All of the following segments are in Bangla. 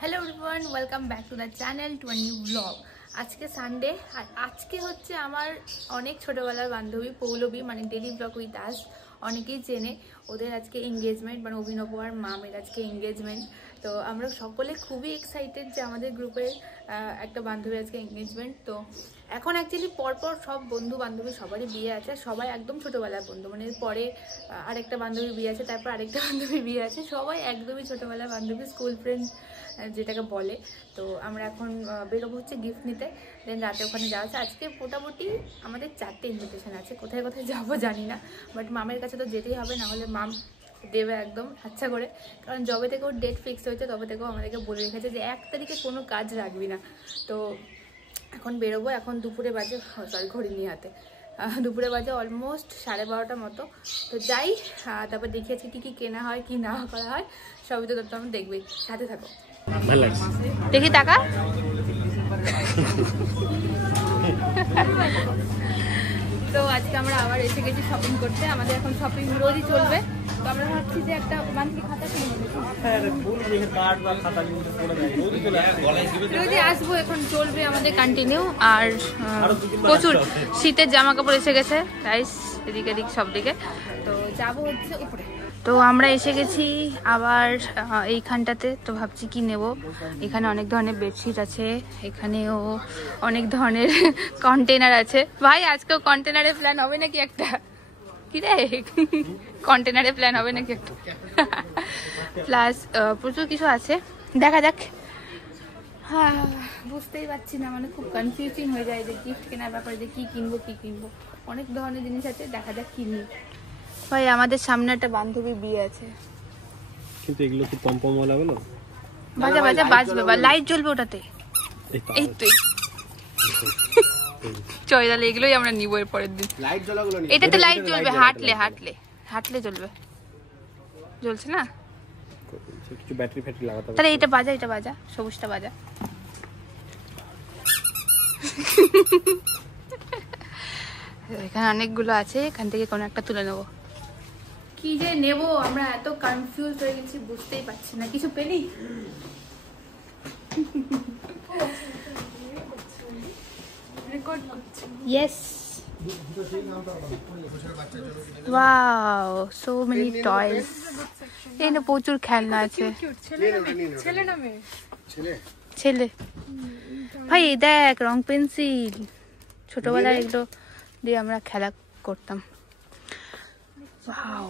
Hello everyone welcome back to the channel to a new blog. आज के सानडे और आज के होच्छे आमार अनेक छोटोबेलार बान्धबी पौलवी माने डेली ब्लग उइथ आस अनेकेई चेने ओদের আজকে এনগেজমেন্ট মানে অভিনব আর মামের আজকে এনগেজমেন্ট। তো আমরা সকলে খুবই এক্সাইটেড যে আমাদের গ্রুপের একটা বান্ধবীর আজকে এনগেজমেন্ট। তো এখন অ্যাকচুয়ালি পরপর সব বন্ধু বান্ধবী সবারই বিয়ে আছে, সবাই একদম ছোটোবেলার বন্ধু, মানে পরে আরেকটা বান্ধবীর বিয়ে আছে, তারপর আরেকটা বান্ধবীর বিয়ে আছে, সবাই একদমই ছোটোবেলার বান্ধবী, স্কুল ফ্রেন্ড যেটাকে বলে। তো আমরা এখন বেরোবো হচ্ছে গিফট নিতে, দেন রাতে ওখানে যাওয়া আছে। আজকে মোটামুটি আমাদের 4টে ইনভিটেশন আছে, কোথায় কোথায় যাবো জানি না, বাট মামের কাছে তো যেতেই হবে, না হলে মাম দেবে একদম আচ্ছা করে, কারণ যবে থেকে ওর ডেট ফিক্স হয়েছে তবে থেকেও আমাদেরকে বলে রেখেছে যে 1 তারিখে কোনো কাজ রাখবি না। তো এখন বেরোবো, এখন দুপুরে বাজে, সরি ঘড়ি নিয়ে হাতে, দুপুরে বাজে অলমোস্ট 12:30 মতো। তো যাই, তারপর দেখিয়েছি কি কি কেনা হয় কি না করা হয় সবই তো তোমরা দেখবেই, সাথে থাকো। দেখি টাকা তো আজকে আমরা আবার এসে গেছি শপিং করতে, আমাদের এখন শপিং রোজই চলবে। তো আমরা ভাবছি যে একটা মান্থলি খাতা কিনে রোজই আসবো, এখন চলবে আমাদের কন্টিনিউ। আর প্রচুর শীতের জামা কাপড় এসে গেছে গাইস, এদিকে এদিক সব দিকে। তো যাবো হচ্ছে উপরে। তো আমরা এসে গেছি আবার এইখানটাতে, তো ভাবছি কি নেব। এখানে অনেক ধরনের বেডশিট আছে, এখানেও অনেক ধরনের কন্টেনার আছে। ভাই আজকেও কন্টেনারের প্ল্যান হবে নাকি একটা? কি রে কন্টেনারের প্ল্যান হবে নাকি একটা? প্লাস প্রচুর কিছু আছে, দেখা যাক। হ্যাঁ বুঝতেই পারছি না, মানে খুব কনফিউজিং হয়ে যায় যে গিফট কেনার ব্যাপারে, যে কি কিনবো কি কিনবো, অনেক ধরনের জিনিস আছে, দেখা যাক কি নিই। ভাই আমাদের সামনে একটা বান্ধবীর বিয়ে আছে, কিন্তু এগুলো কি পম্পম ওয়ালা হলো? বাজা বাজা বাজবে বা লাইট জ্বলবে ওটাতে। এই তো চয় তাহলে এগুলোই আমরা নিব এর পরের দিন। লাইট জ্বলাগুলো নিয়ে, এটাতে লাইট জ্বলবে, হাঁটলে হাঁটলে হাঁটলে জ্বলবে, জ্বলছে না কিছু ব্যাটারি ফ্যাটারি লাগাতে হবে। তাহলে এটা বাজা, এটা বাজা, সবুজটা বাজা। এখানে অনেকগুলো আছে, এখান থেকে কোনো একটা তুলে নেবো। কি যে নেব আমরা, এত কনফিউজ হয়ে গেছি, বুঝতেই পারছি না। কিছু পেলি? Yes. Wow, so many toys. এই না প্রচুর খেলনা আছে। ছেলে না মেয়ে? ছেলে। ভাই দেখ রং পেন্সিল, ছোটবেলায় এগুলো দিয়ে আমরা খেলা করতাম। ওয়াও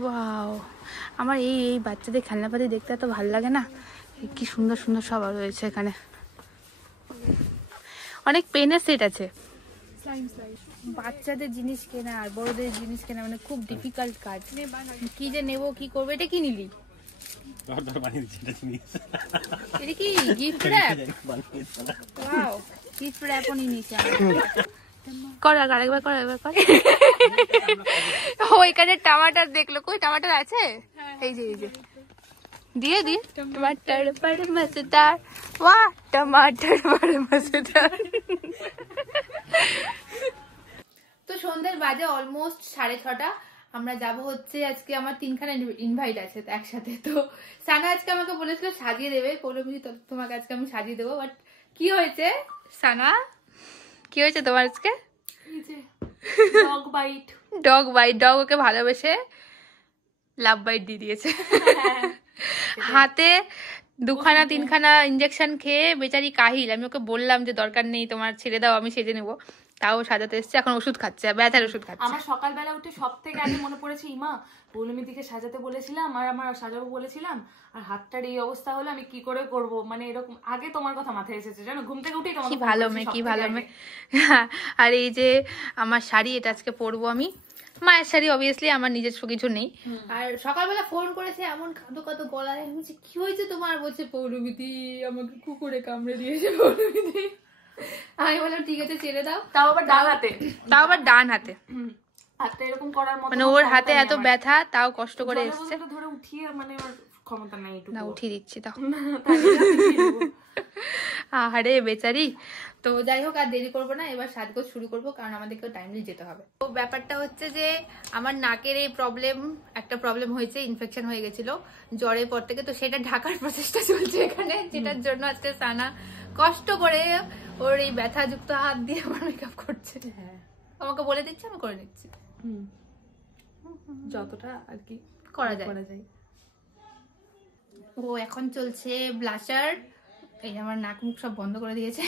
ওয়াও, আমার এই এই বাচ্চাদের খেলনাপাতি দেখতে এত ভালো লাগে না, কি সুন্দর সুন্দর সব রয়েছে এখানে। অনেক পেনের সেট আছে। বাচ্চাদের জিনিস কেনা আর বড়দের জিনিস কেনা মানে খুব ডিফিকাল্ট কাজ। কি যে নেবো কি করবো। এটা কি নিলি? এটা কি গিফট র্যাপ? ওয়াও, গিফট র্যাপও নিয়ে নিয়েছি। কর আরেকবার কর, আরেকবার কর। ওইখানে টমাটার দেখলো, কই টমাটার আছে? এই যে এই যে দিয়ে দি, टमाटर बड़ मजेदार, वाह टमाटर बड़ मजेदार। তো সন্ধ্যার বাজে অলমোস্ট 6:30, আমরা যাব হচ্ছে, আজকে আমার 3খানা ইনভাইট আছে একসাথে। তো সানা আজকে আমাকে বলেছিল সাজিয়ে দেবে, পৌলমি তোমাকে আজকে আমি সাজিয়ে দেবো, বাট কি হয়েছে সানা, কি হয়েছে তোমার আজকে? Dog bite, dog bite, dog ওকে ভালোবেসে লাভ বাইট দিয়ে দিয়েছে। হাতে 2খানা 3খানা ইঞ্জেকশন খেয়ে বেচারি কাহিল। আমি ওকে বললাম যে দরকার নেই, তোমার ছেড়ে দাও, আমি সেজে নেবো, তাও সাজাতে এসছে। এখন ওষুধ খাচ্ছে, ব্যথার ওষুধ খাচ্ছে। আমার সকালবেলা উঠে সব থেকে আগে মনে পড়েছে ইমা পৌলমিদিকে সাজাতে বলেছিলাম আর আমার সাজাবো বলেছিলাম, আর হাতটার এই অবস্থা হলো, আমি কি করে করব, মানে এরকম আগে তোমার কথা মাথায় এসেছে জানো, ঘুম থেকে উঠেই তোমার কি ভালো মেয়ে, কি ভালো মেয়ে। আর এই যে আমার শাড়ি, এটা আজকে পরবো আমি, মায়ের শাড়ি, অবভিয়াসলি আমার নিজস্ব কিছু নেই। আর সকালবেলা ফোন করেছে এমন কাঁদো কাঁদো গলায়, আমি বলছি কি হয়েছে তোমার? বলছে পৌলমিদি আমাকে কুকুরে কামড়ে দিয়েছে পৌলমিদি। আমি বললাম ঠিক আছে ছেড়ে দাও, তাও আবার ডান হাতে, তাও আবার ডান হাতে। হাতটা এরকম করার মতো মানে ওর হাতে এত ব্যথা তাও কষ্ট করে জলের এসছে। বোতলটা ধরে উঠিয়ে মানে ওর ক্ষমতা নাই একটু না উঠিয়ে দিচ্ছি তাও। তাহলে আহারে বেচারি। তো যাই হোক আর দেরি করবো না, এবার সাজগোজ শুরু করবো কারণ আমাদেরকেও টাইমলি যেতে হবে। তো ব্যাপারটা হচ্ছে যে আমার নাকের এই একটা প্রবলেম হয়েছে, ইনফেকশন হয়ে গেছিল জ্বরের পর থেকে। তো সেটা ঢাকার প্রচেষ্টা চলছে এখানে, যেটার জন্য আজকে সানা কষ্ট করে ওর এই ব্যথাযুক্ত হাত দিয়ে আমার মেকআপ করছে। হ্যাঁ আমাকে বলে দিচ্ছে, আমি করে নিচ্ছি যতটা আর কি করা যায়। ও এখন চলছে ব্লাশার, এই আমার নাক মুখ সব বন্ধ করে দিয়েছে।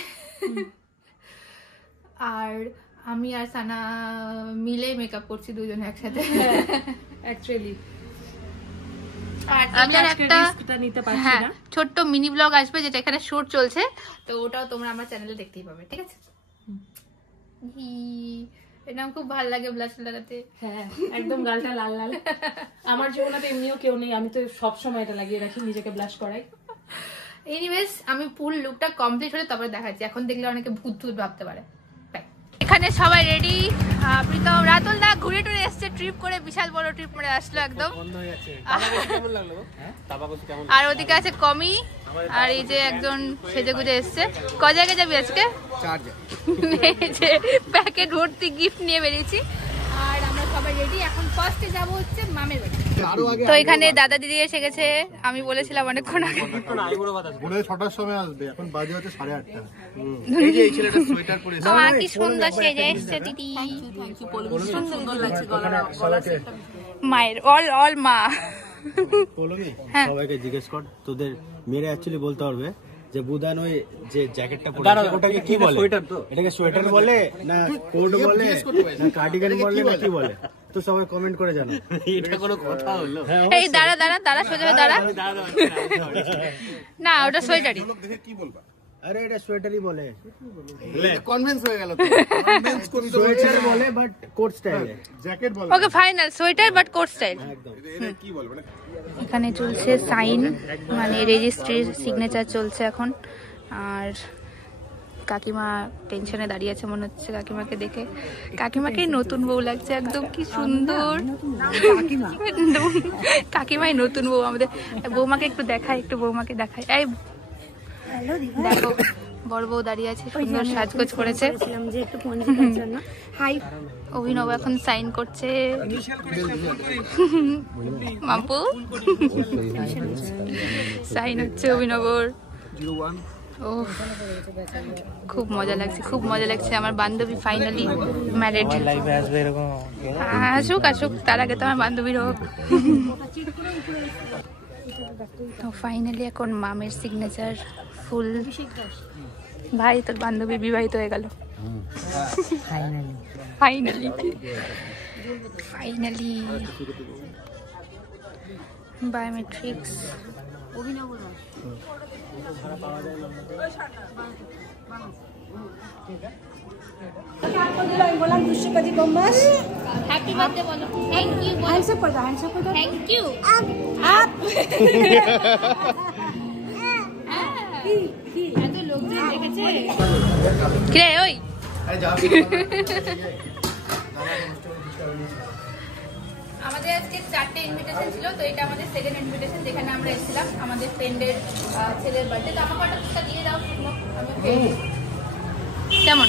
আর আমি আর সানা মিলে মেকআপ করছি দুজনে একসাথে অ্যাকচুয়ালি। আর এটার একটা ছোট্ট মিনি ব্লগ আসবে যেটা এখানে শুট চলছে, তো ওটাও তোমরা আমার চ্যানেলে দেখতেই পাবে, ঠিক আছে? এটা আমার খুব ভালো লাগে ব্লাশ লাগাতে। হ্যাঁ একদম গালটা লাল লাল। আমার জীবনে তো এমনিও কেউ নেই, আমি তো সবসময় এটা লাগিয়ে রাখি, নিজেকে ব্লাশ করাই। এনিওয়েজ আমি ফুল লুকটা কমপ্লিট হলে তারপরে দেখাচ্ছি, এখন দেখলে অনেকে ভূত ভাবতে পারে। এখানে সবাই রেডি। প্রীতম রাতুল দা ঘুরে টুরে এসছে, ট্রিপ করে বিশাল বড় ট্রিপ করে আসলো একদম। আর ওদিকে আছে কমি, আর এই যে একজন সেজে গুজে এসছে। ক জায়গায় যাবি আজকে? প্যাকেট ভর্তি গিফট নিয়ে বেরিয়েছি আর আমরা সবাই রেডি। এখন ফার্স্টে যাবো হচ্ছে মামের বাড়ি। তো এখানে দাদা দিদি এসে গেছে, আমি বলেছিলাম অনেকক্ষণ আগে 6টার সময় আসবে, এখন বাজে হচ্ছে 8:30। কি সুন্দর সেজে এসছে দিদি, মায়ের অল মা। সবাইকে জিজ্ঞেস কর, তোদের মেয়েরা অ্যাকচুয়ালি বলতে পারবে যে বুদান ওই যে জ্যাকেটটা পরে ওটাকে কি বলে? এটাকে সোয়েটার বলে না কোট বলে না কার্ডিগান বলে না কি বলে? তো সবাই কমেন্ট করে জানো। এটা কোনো কথা হলো? এই দাঁড়া সোজা দাঁড়া। না ওটা সোয়েটারই। কি বলবা? আরে এটা সোয়েটারই বলে। কনভিন্স হয়ে গেল। সোয়েটার বলে বাট কোট স্টাইলে। জ্যাকেট বলে। Okay final, sweater but coat style. একদম। এটা কি বলবো না? এখানে চলছে সাইন, মানে রেজিস্ট্রির সিগনেচার চলছে এখন। আর কাকিমা টেনশনে দাঁড়িয়ে আছে মনে হচ্ছে কাকিমাকে দেখে। কাকিমাকে নতুন বউ লাগছে একদম, কি সুন্দর কাকিমাই নতুন বউ আমাদের। বৌমাকে একটু দেখায়, একটু বৌমাকে দেখায়। এই দেখো বড় বউ দাঁড়িয়ে আছে, সুন্দর সাজগোজ করেছে। অভিনব এখন সাইন করছে। মাম্পু সাইন হচ্ছে অভিনবর। ও খুব মজা লাগছে, আমার বান্ধবী ফাইনালি ম্যারিড। আসুক তার আগে তো আমার বান্ধবীর হোক। তো ফাইনালি এখন মামের সিগনেচার ফুল। ভাই তোর বান্ধবী বিবাহিত হয়ে গেল ফাইনালি বায়োমেট্রিক্স। হ্যাপি বার্থডে বলো। থ্যাংক ইউ বলো। হ্যান্ডস আপ করে দাও। Thank you. আপ এত লোকজন দেখেছে। কে ওই? আমাদের আজকে 4টে ইনভিটেশন ছিল, তো এটা আমাদের সেকেন্ড ইনভিটেশন যেখানে আমরা এসেছিলাম আমাদের ফ্রেন্ডের ছেলের বার্থডে। তো আমাকে একটা দিয়ে দাও। কেমন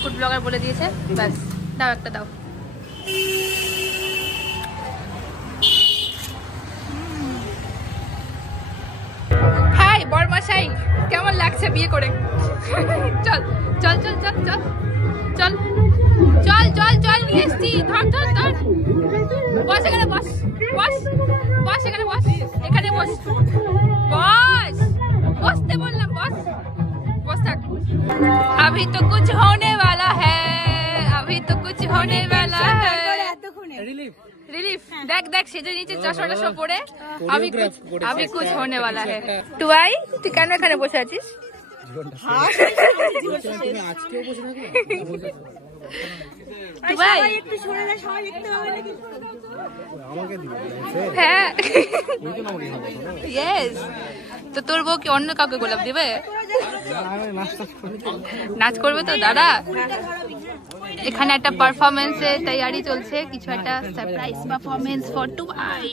ফুড ব্লগার বলে দিয়েছে, ব্যাস দাও একটা দাও। হাই বড়মশাই, কেমন লাগছে বিয়ে করে? চল চল চল চল চল চল চল চল চল নিয়ে এসছি। ধর ধর ধর, বস এখানে, বস বস বস এখানে, বস এখানে, বস বস বসতে বললাম, বস बस तक। अभी तो कुछ होने वाला है, अभी तो कुछ होने वाला है। रिलीफ देख देख सेजे नीचे चशमा सब पड़े। अभी कुछ होने वाला है। टुआई তুই কেন এখানে বসে আছিস? টুয়াই একটু সরে যা, সবাই দেখতে পাবে নাকি? আমাকে দিবি? হ্যাঁ ইয়েস। তো তোর বউ কি অন্য কাউকে গোলাপ দিবে? নাচ করবে তো দাদা? এখানে একটা পারফরমেন্সের তৈরি চলছে, কিছু একটা সারপ্রাইজ পারফরমেন্স ফর টুবাই।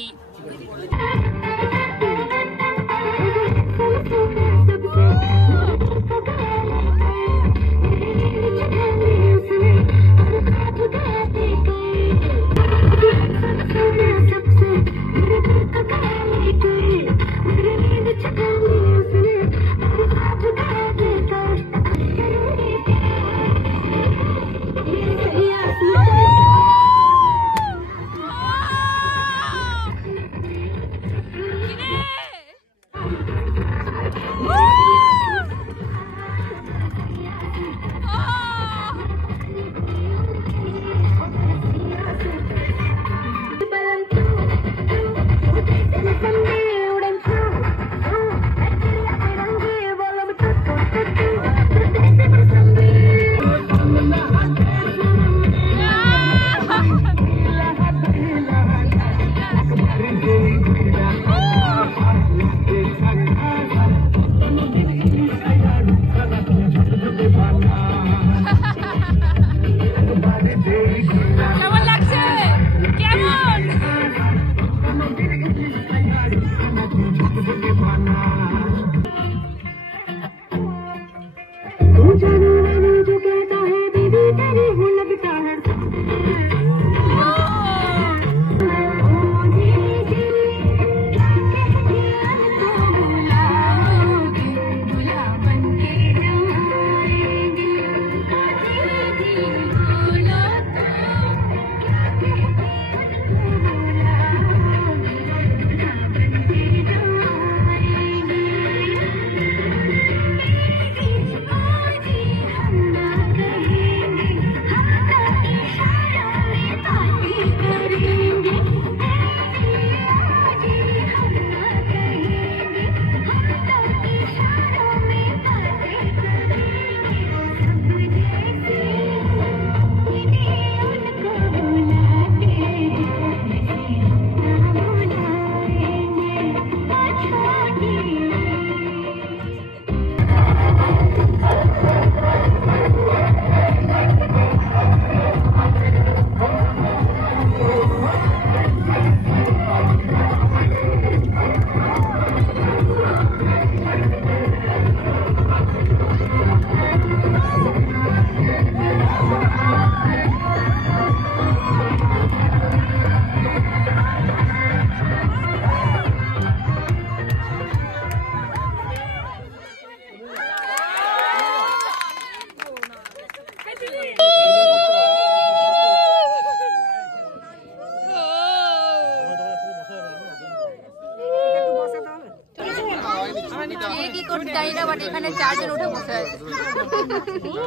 জানি না, বাট এখানে 4 জন উঠে বসে আছে।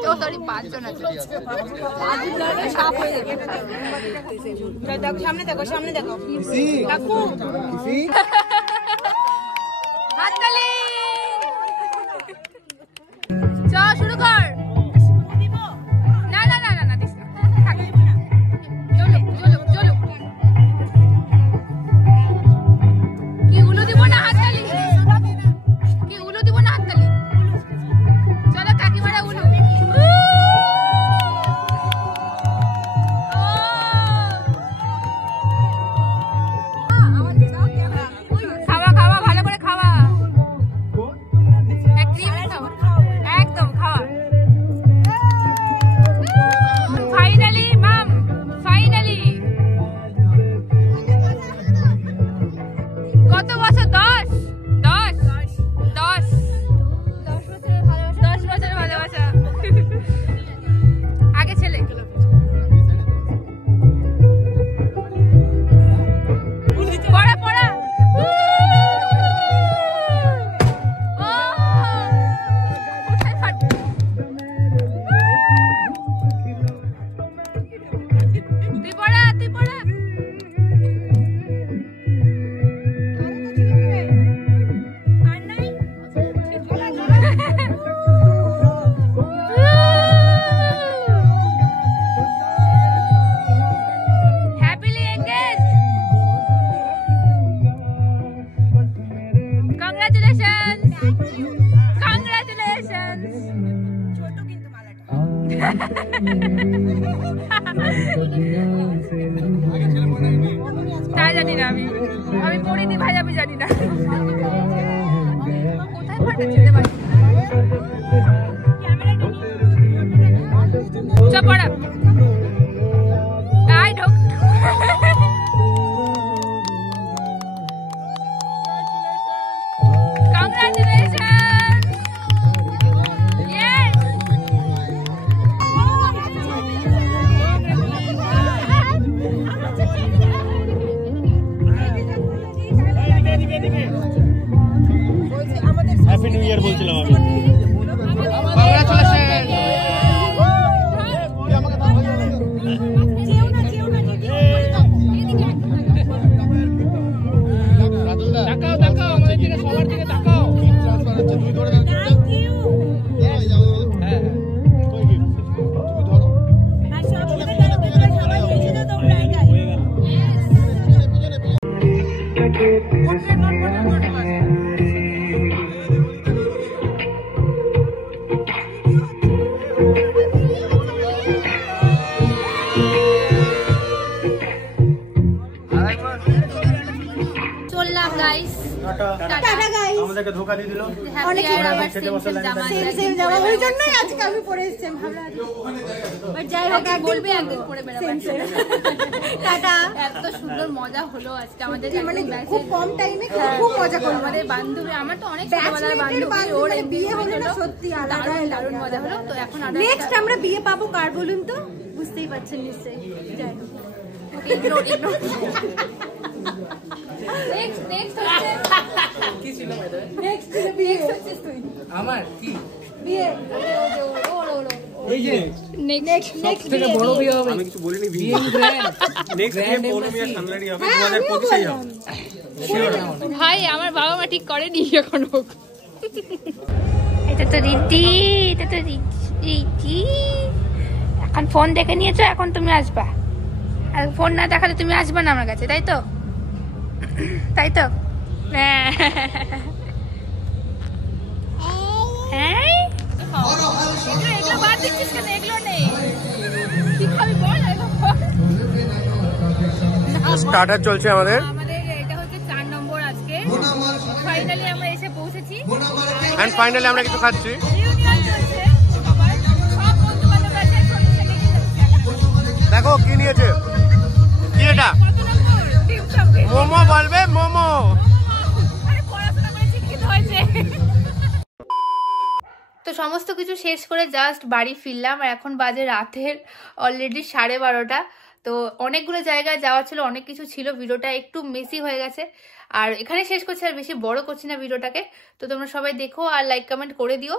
ও সরি 5 জন আছে। দেখো সামনে দেখো, সামনে দেখো কাকু হাততালি। চল শুরু কর। না না না না দিস না, থাক। চলো চলো চলো। কি উলু দিব না হাততালি? কি উলু দিব না হাততালি? চলো কাকিমারা উলু। খাওয়া খাওয়া ভালো করে খাওয়া, একদম খাওয়া। ফাইনালি মাম, ফাইনালি। কত বছর? 10 বছর ভালোবাসা। আগে ছেলে পড়া পড়া। তুই পড়া, তুই পড়া। Happily engaged. Congratulations. Congratulations. তা জানি না, আমি পড়িনি ভাই, আমি জানি না কোথায় ফাটা যেতে পারি। চপ পড়া আই ঢোক। হ্যাপি নিউ ইয়ার বলছিলাম আমি। চললাম গাইস, টাটা গাইস। আমাদেরকে ধোকা দিয়ে দিল। অনেক সেম জামা ওই জন্যই আজকে আমি পরে এসেছি। বাট যাই হোক, একদিন বলবে একদিন পরে বেরোবে। টাটা। এত সুন্দর মজা হলো আজকে আমাদের, মানে খুব কম টাইমে খুব মজা করলাম। আমাদের বান্ধবী, আমার তো অনেক ছোটবেলার বান্ধবী, ওর বিয়ে হলো না, সত্যি আলাদা দারুণ মজা হলো। তো এখন নেক্সট আমরা বিয়ে পাবো কার বলুন তো? বুঝতেই পারছেন নিশ্চয়ই। যাই হোক, নেক্সট হচ্ছে কি ছিল নেক্সট বিয়ে হচ্ছিস তুই? আমার কি বিয়ে এই যে নেক্সট থেকে বড় বিয়ে হবে। আমি কিছু বলিনি। বিয়ে গ্র্যান্ড নেক্সট ডে পৌলমিয়া সামলারি হবে 2025 হবে। ভাই আমার বাবা মা ঠিক করেনি এখনো। এটা তো রীতি, এটা তো রীতি। এখন ফোন দেখে নিয়েছো, এখন তুমি আসবা। আর ফোন না দেখালে তুমি আসবে না আমার কাছে, তাই তো? তাই তো? হ্যাঁ। এগুলো বাদ দিচ্ছিস কেন? এগুলো নেই, কি খাবি বল? স্টার্টার চলছে আমাদের। আমাদের এটা হচ্ছে 4 নম্বর আজকে। ফাইনালি আমরা এসে পৌঁছেছি, এন্ড ফাইনালি আমরা কিছু খাচ্ছি। রিউনিয়ন চলছে সবার, সব বন্ধু-বান্ধব আছে, সঙ্গে সঙ্গে কি যাচ্ছে। দেখো কি নিয়েছে, কি এটা? কত নম্বর? টিম সঙ্গে মোমো বলবে, মোমো। আরে পড়াশোনা করে শিক্ষিত হয়েছে। তো সমস্ত কিছু শেষ করে জাস্ট বাড়ি ফিরলাম, আর এখন বাজে রাতের অলরেডি 12:30। তো অনেকগুলো জায়গায় যাওয়া ছিল, অনেক কিছু ছিল, ভিডিওটা একটু মেসি হয়ে গেছে। আর এখানে শেষ করছি, আর বেশি বড় করছি না ভিডিওটাকে। তো তোমরা সবাই দেখো আর লাইক কমেন্ট করে দিও।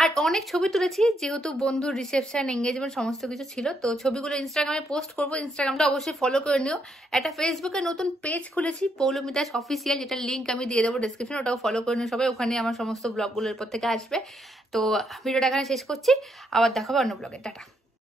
আর অনেক ছবি তুলেছি, যেহেতু বন্ধুর রিসেপশন, এঙ্গেজমেন্ট সমস্ত কিছু ছিল। তো ছবিগুলো ইনস্টাগ্রামে পোস্ট করবো, ইনস্টাগ্রামটা অবশ্যই ফলো করে নিও। একটা ফেসবুকে নতুন পেজ খুলেছি, পৌলমি দাস অফিসিয়াল, যেটার লিঙ্ক আমি দিয়ে দেবো ডেসক্রিপশন, ওটাও ফলো করে নিও সবাই। ওখানে আমার সমস্ত ব্লগগুলোর পর থেকে আসবে। তো ভিডিওটা এখানে শেষ করছি, আবার দেখাবো অন্য ব্লগে। টাটা।